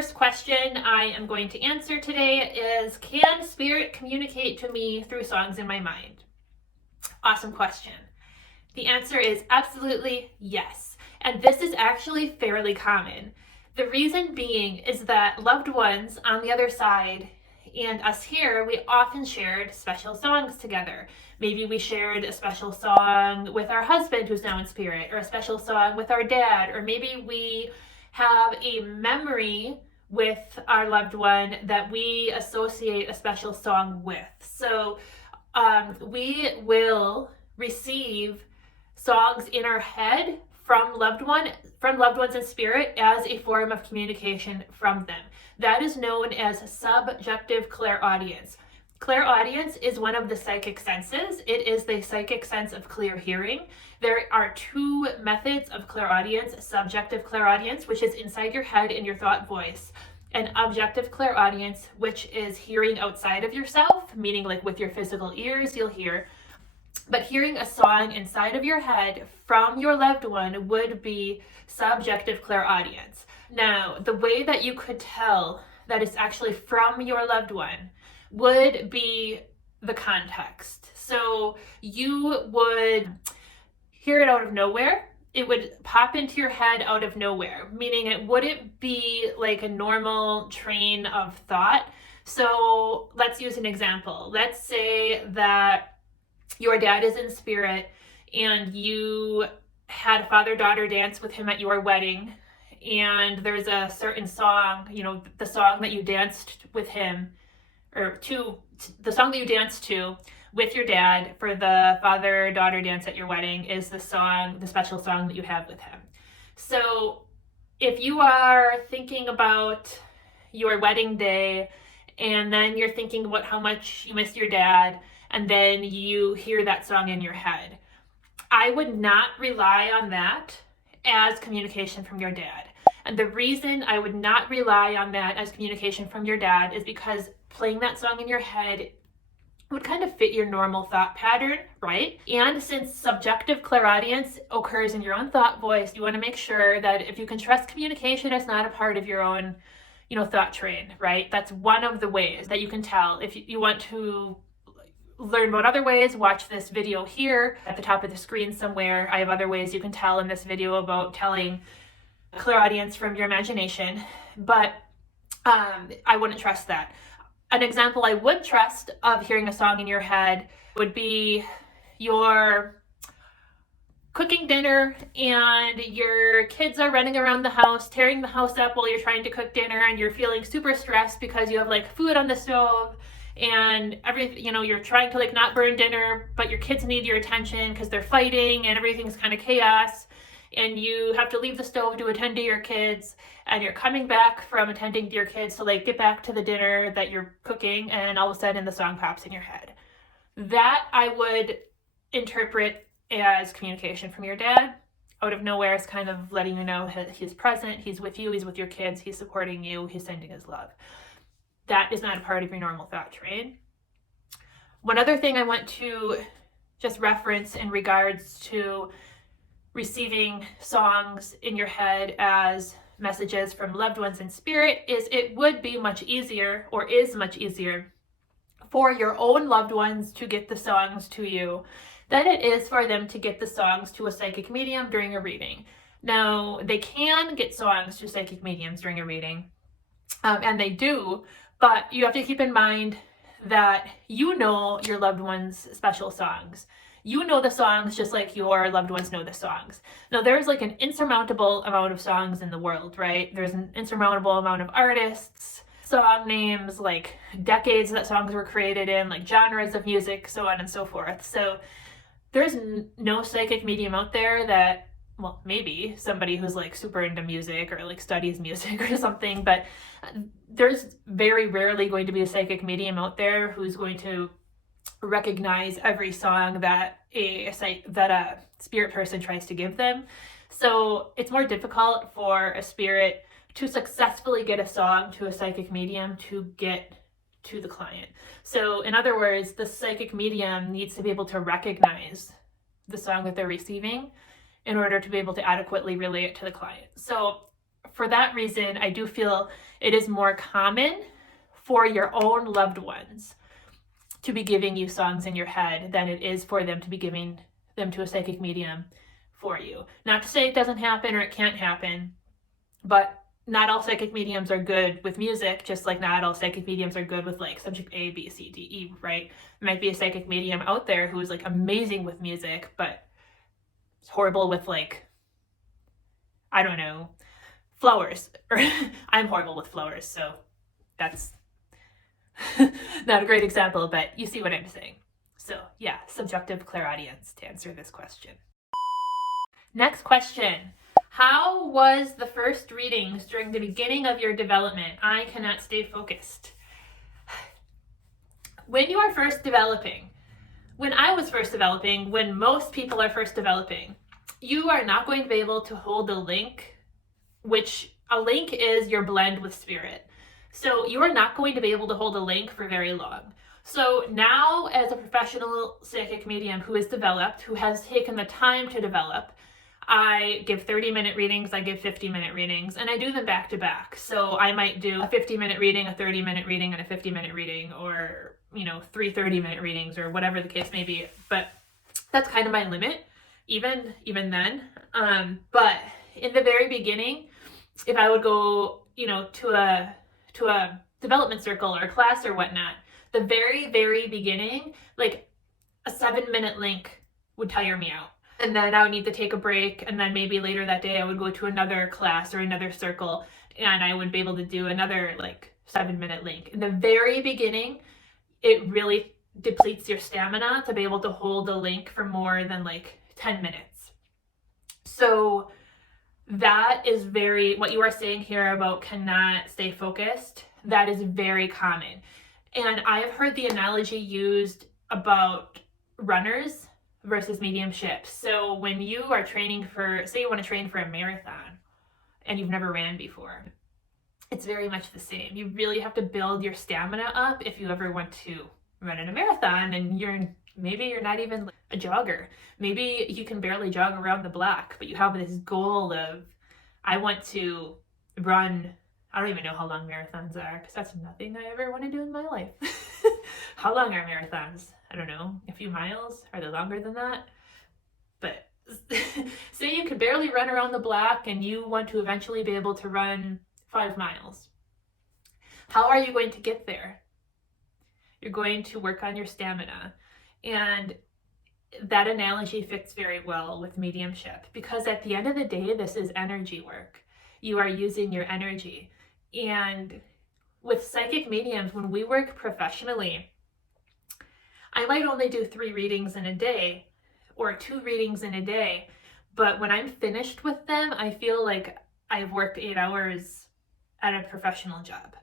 first question I am going to answer today is, can spirit communicate to me through songs in my mind? Awesome question. The answer is absolutely yes. And this is actually fairly common. The reason being is that loved ones on the other side and us here, we often shared special songs together. Maybe we shared a special song with our husband who's now in spirit, or a special song with our dad, or maybe we have a memory with our loved one that we associate a special song with. So we will receive songs in our head from loved ones in spirit as a form of communication from them. That is known as subjective clairaudience. Clairaudience is one of the psychic senses. It is the psychic sense of clear hearing. There are two methods of clairaudience: subjective clairaudience, which is inside your head in your thought voice, and objective clairaudience, which is hearing outside of yourself, meaning like with your physical ears you'll hear. But hearing a song inside of your head from your loved one would be subjective clairaudience. Now, the way that you could tell that it's actually from your loved one would be the context. So you would hear it out of nowhere. It would pop into your head out of nowhere, meaning it wouldn't be like a normal train of thought. So let's use an example. Let's say that your dad is in spirit and you had father-daughter dance with him at your wedding, and there's a certain song, the song that you danced with him, or to the song that you danced to with your dad for the father-daughter dance at your wedding is the special song that you have with him. So if you are thinking about your wedding day and then you're thinking about how much you missed your dad, and then you hear that song in your head, I would not rely on that as communication from your dad. And the reason I would not rely on that as communication from your dad is because playing that song in your head would kind of fit your normal thought pattern, right? And since subjective clairaudience occurs in your own thought voice, you want to make sure that if you can trust communication, it's not a part of your own, thought train, right? That's one of the ways that you can tell. If you want to learn about other ways, watch this video here at the top of the screen somewhere. I have other ways you can tell in this video about telling clairaudience from your imagination, but I wouldn't trust that. An example I would trust of hearing a song in your head would be you're cooking dinner and your kids are running around the house, tearing the house up while you're trying to cook dinner, and you're feeling super stressed because you have like food on the stove and everything, you're trying to like not burn dinner, but your kids need your attention because they're fighting and everything's kind of chaos, and you have to leave the stove to attend to your kids, and you're coming back from attending to your kids to like get back to the dinner that you're cooking, and all of a sudden the song pops in your head. That I would interpret as communication from your dad. Out of nowhere, is kind of letting you know he's present, he's with you, he's with your kids, he's supporting you, he's sending his love. That is not a part of your normal thought train. One other thing I want to just reference in regards to receiving songs in your head as messages from loved ones in spirit is it would be much easier, or is much easier, for your own loved ones to get the songs to you than it is for them to get the songs to a psychic medium during a reading. Now, they can get songs to psychic mediums during a reading, and they do, but you have to keep in mind that your loved one's special songs. You know the songs just like your loved ones know the songs. Now, there's like an insurmountable amount of songs in the world, right? There's an insurmountable amount of artists, song names, like decades that songs were created in, like genres of music, so on and so forth. So there's no psychic medium out there that, well, maybe somebody who's like super into music or like studies music or something, but there's very rarely going to be a psychic medium out there who's going to recognize every song that a spirit person tries to give them. So it's more difficult for a spirit to successfully get a song to a psychic medium to get to the client. So in other words, the psychic medium needs to be able to recognize the song that they're receiving in order to be able to adequately relay it to the client. So for that reason, I do feel it is more common for your own loved ones to be giving you songs in your head than it is for them to be giving them to a psychic medium for you. Not to say it doesn't happen or it can't happen, but not all psychic mediums are good with music, just like not all psychic mediums are good with like subject A, B, C, D, E, right? There might be a psychic medium out there who is like amazing with music, but it's horrible with like, I don't know, flowers. I'm horrible with flowers, so that's not a great example, but you see what I'm saying. So yeah, subjective clairaudience to answer this question. Next question. How was the first readings during the beginning of your development? I cannot stay focused. When you are first developing, when I was first developing, when most people are first developing, you are not going to be able to hold a link, which a link is your blend with spirit. So you are not going to be able to hold a link for very long. So now, as a professional psychic medium who is developed, who has taken the time to develop, I give 30-minute readings, I give 50-minute readings, and I do them back to back. So I might do a 50-minute reading, a 30-minute reading, and a 50-minute reading, or, you know, 3 30-minute readings, or whatever the case may be. But that's kind of my limit, even then. But in the very beginning, if I would go, you know, to a development circle or a class or whatnot, the very, very beginning, like a 7-minute link would tire me out. And then I would need to take a break. And then maybe later that day I would go to another class or another circle and I would be able to do another like 7-minute link. In the very beginning, it really depletes your stamina to be able to hold a link for more than like 10 minutes. So that is what you are saying here about cannot stay focused, that is very common. And I have heard the analogy used about runners versus mediumship. So when you are training for, say you want to train for a marathon and you've never ran before, it's very much the same. You really have to build your stamina up if you ever want to run in a marathon and maybe you're not even a jogger. Maybe you can barely jog around the block, but you have this goal of, I want to run, I don't even know how long marathons are because that's nothing I ever want to do in my life. How long are marathons? I don't know, a few miles? Are they longer than that? But say you could barely run around the block and you want to eventually be able to run 5 miles. How are you going to get there? You're going to work on your stamina. And that analogy fits very well with mediumship because at the end of the day, this is energy work. You are using your energy. And with psychic mediums, when we work professionally, I might only do 3 readings in a day or 2 readings in a day, but when I'm finished with them, I feel like I've worked 8 hours at a professional job.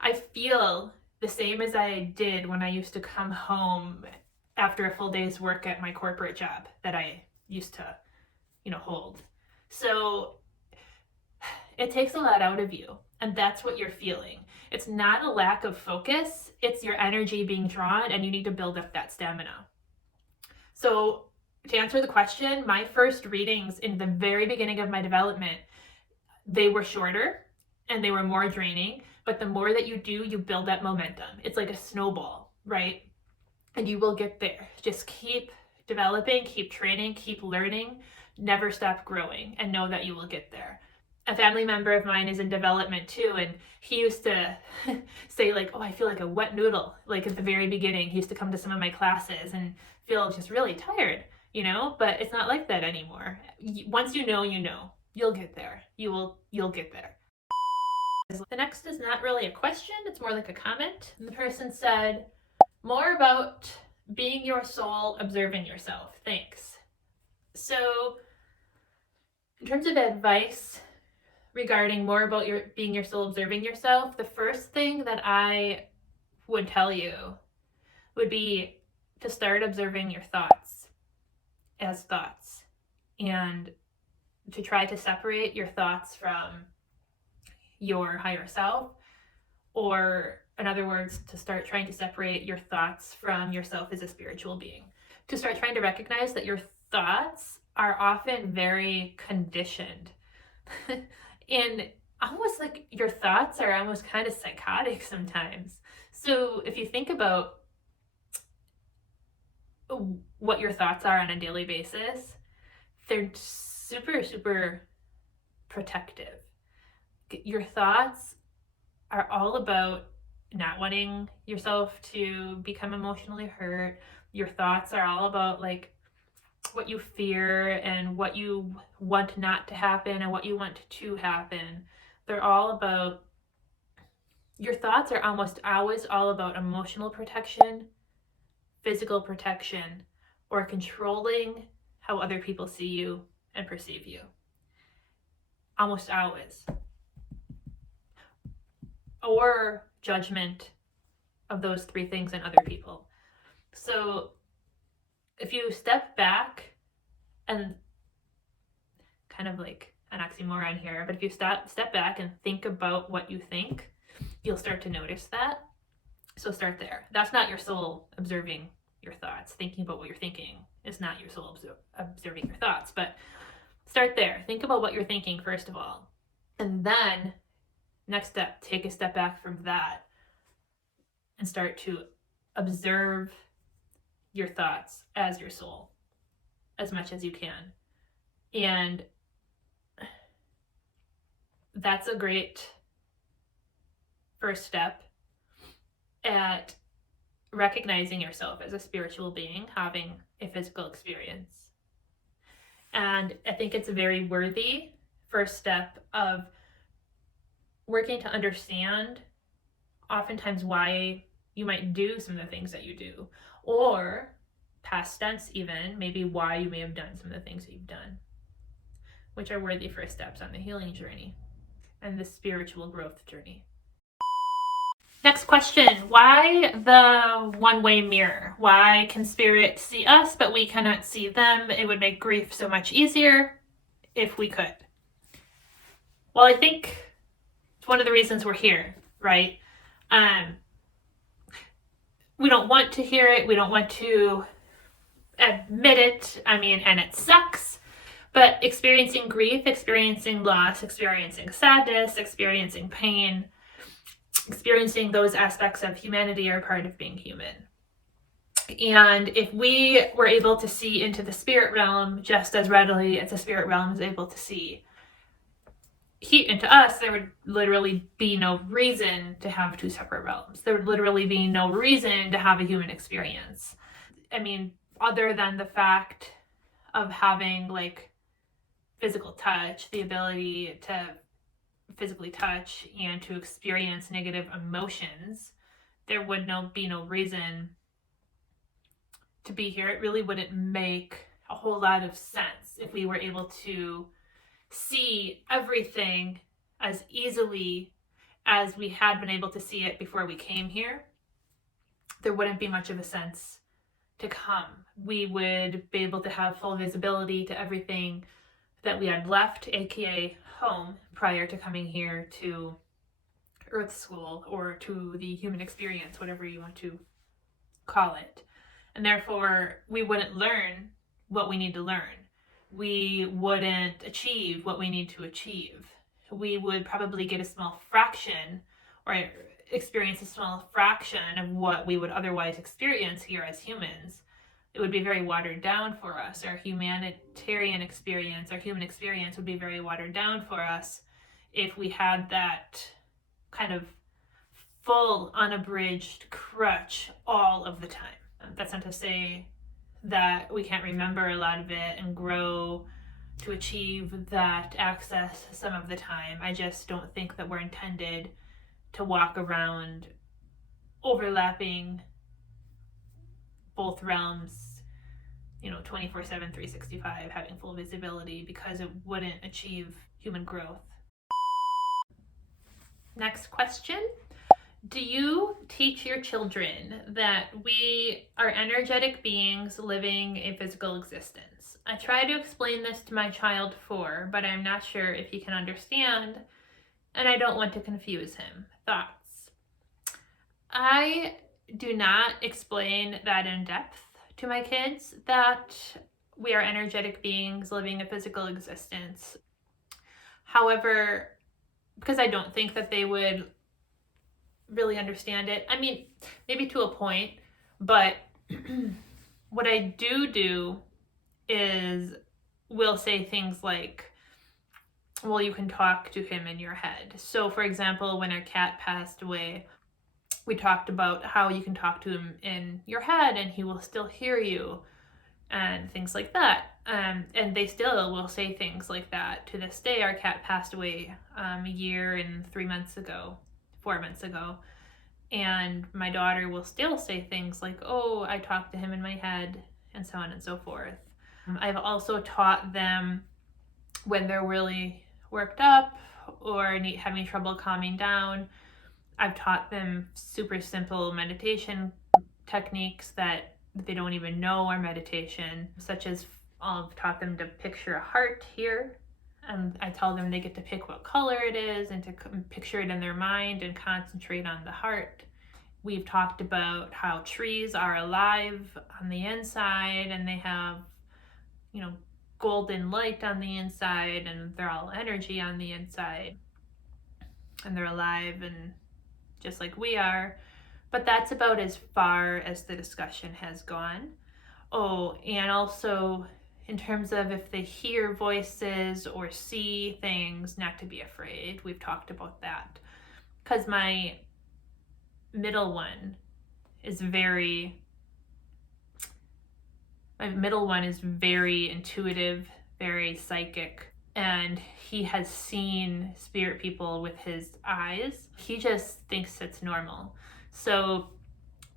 I feel the same as I did when I used to come home after a full day's work at my corporate job that I used to, hold. So it takes a lot out of you, and that's what you're feeling. It's not a lack of focus, it's your energy being drawn, and you need to build up that stamina. So to answer the question, my first readings in the very beginning of my development, they were shorter and they were more draining, but the more that you do, you build that momentum. It's like a snowball, right? And you will get there. Just keep developing, keep training, keep learning, never stop growing, and know that you will get there. A family member of mine is in development too, and he used to say like, oh, I feel like a wet noodle. Like at the very beginning, he used to come to some of my classes and feel just really tired, but it's not like that anymore. Once you know, you'll get there. You'll get there. The next is not really a question, it's more like a comment. And the person said, more about being your soul, observing yourself. Thanks. So in terms of advice regarding more about being your soul, observing yourself, the first thing that I would tell you would be to start observing your thoughts as thoughts and to try to separate your thoughts from your higher self, or in other words, to start trying to separate your thoughts from yourself as a spiritual being. To start trying to recognize that your thoughts are often very conditioned. And almost like your thoughts are almost kind of psychotic sometimes. So if you think about what your thoughts are on a daily basis, they're super, super protective. Your thoughts are all about not wanting yourself to become emotionally hurt. Your thoughts are all about like what you fear and what you want not to happen and what you want to happen. They're all about, your thoughts are almost always all about emotional protection, physical protection, or controlling how other people see you and perceive you. Almost always. Or judgment of those three things in other people. So if you step back, and kind of like an oxymoron here, but if you step back and think about what you think, you'll start to notice that. So start there. That's not your soul observing your thoughts. Thinking about what you're thinking is not your soul observing your thoughts, but start there. Think about what you're thinking first of all. And then next step, take a step back from that and start to observe your thoughts as your soul as much as you can. And that's a great first step at recognizing yourself as a spiritual being having a physical experience. And I think it's a very worthy first step of working to understand oftentimes why you might do some of the things that you do, or past tense even, maybe why you may have done some of the things that you've done, which are worthy first steps on the healing journey and the spiritual growth journey. Next question, why the one-way mirror? Why can spirit see us, but we cannot see them? It would make grief so much easier if we could. Well, I think it's one of the reasons we're here, right? We don't want to hear it. We don't want to admit it. I mean, and it sucks. But experiencing grief, experiencing loss, experiencing sadness, experiencing pain, experiencing those aspects of humanity are part of being human. And if we were able to see into the spirit realm just as readily as the spirit realm is able to see into us, there would literally be no reason to have two separate realms. There would literally be no reason to have a human experience. I mean, other than the fact of having like physical touch, the ability to physically touch and to experience negative emotions, there would be no reason to be here. It really wouldn't make a whole lot of sense if we were able to see everything as easily as we had been able to see it before we came here. There wouldn't be much of a sense to come. We would be able to have full visibility to everything that we had left, aka home, prior to coming here to Earth School or to the human experience, whatever you want to call it. And therefore, we wouldn't learn what we need to learn. We wouldn't achieve what we need to achieve. We would probably get a small fraction or experience a small fraction of what we would otherwise experience here as humans. It would be very watered down for us. Our humanitarian experience, our human experience would be very watered down for us if we had that kind of full, unabridged crutch all of the time. That's not to say that we can't remember a lot of it and grow to achieve that access some of the time. I just don't think that we're intended to walk around overlapping both realms, 24/7, 365, having full visibility, because it wouldn't achieve human growth. Next question. Do you teach your children that we are energetic beings living a physical existence? I try to explain this to my child 4, but I'm not sure if he can understand, and I don't want to confuse him. Thoughts? I do not explain that in depth to my kids, that we are energetic beings living a physical existence. However, because I don't think that they would really understand it. I mean, maybe to a point, but what I do is we'll say things like, well, you can talk to him in your head. So, for example, when our cat passed away, we talked about how you can talk to him in your head and he will still hear you and things like that. And they still will say things like that to this day. Our cat passed away a year and 4 months ago. And my daughter will still say things like, oh, I talked to him in my head, and so on and so forth. I've also taught them when they're really worked up or having trouble calming down. I've taught them super simple meditation techniques that they don't even know are meditation, such as I've taught them to picture a heart here. And I tell them they get to pick what color it is and to picture it in their mind and concentrate on the heart. We've talked about how trees are alive on the inside and they have, golden light on the inside and they're all energy on the inside. And they're alive and just like we are. But that's about as far as the discussion has gone. Oh, and also in terms of if they hear voices or see things, not to be afraid. We've talked about that. Because my middle one is very intuitive, very psychic, and he has seen spirit people with his eyes. He just thinks it's normal. So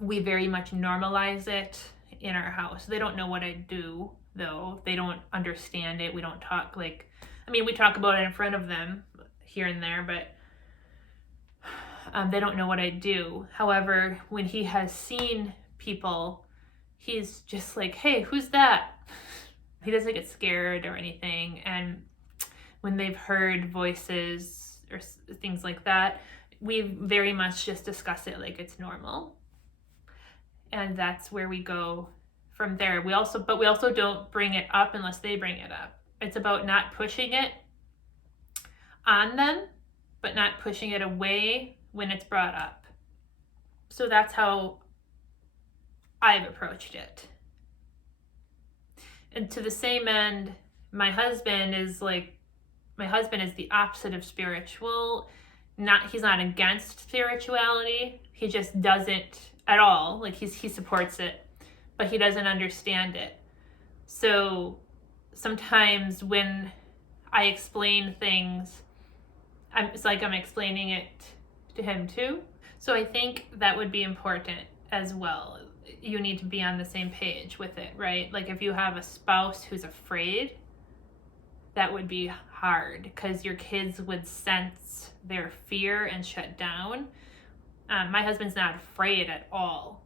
we very much normalize it in our house. They don't know what I do, though. They don't understand it. We don't talk we talk about it in front of them here and there, but they don't know what I do. However, when he has seen people, he's just like, hey, who's that? He doesn't get scared or anything. And when they've heard voices or things like that, we very much just discuss it like it's normal. And that's where we go from there. We also don't bring it up unless they bring it up. It's about not pushing it on them, but not pushing it away when it's brought up. So that's how I've approached it. And to the same end, my husband is the opposite of spiritual. He's not against spirituality. He just doesn't at all. He supports it, but he doesn't understand it. So sometimes when I explain things, it's like I'm explaining it to him too. So I think that would be important as well. You need to be on the same page with it, right? If you have a spouse who's afraid, that would be hard because your kids would sense their fear and shut down. My husband's not afraid at all.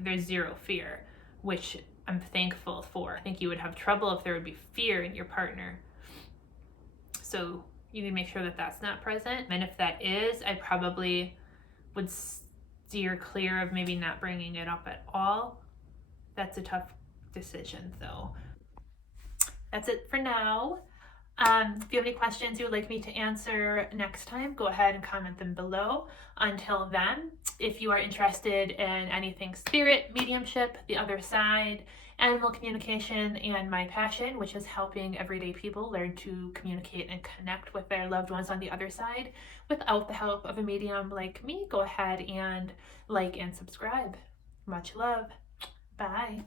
There's zero fear, which I'm thankful for. I think you would have trouble if there would be fear in your partner. So you need to make sure that that's not present. And if that is, I probably would steer clear of maybe not bringing it up at all. That's a tough decision, though. That's it for now. If you have any questions you would like me to answer next time, go ahead and comment them below. Until then, if you are interested in anything spirit, mediumship, the other side, animal communication, and my passion, which is helping everyday people learn to communicate and connect with their loved ones on the other side without the help of a medium like me, go ahead and like and subscribe. Much love. Bye.